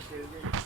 certeza.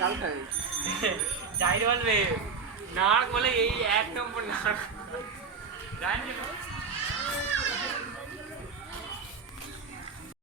কাল বলবে নাক বলে এই এক নম্বর নাক। জানি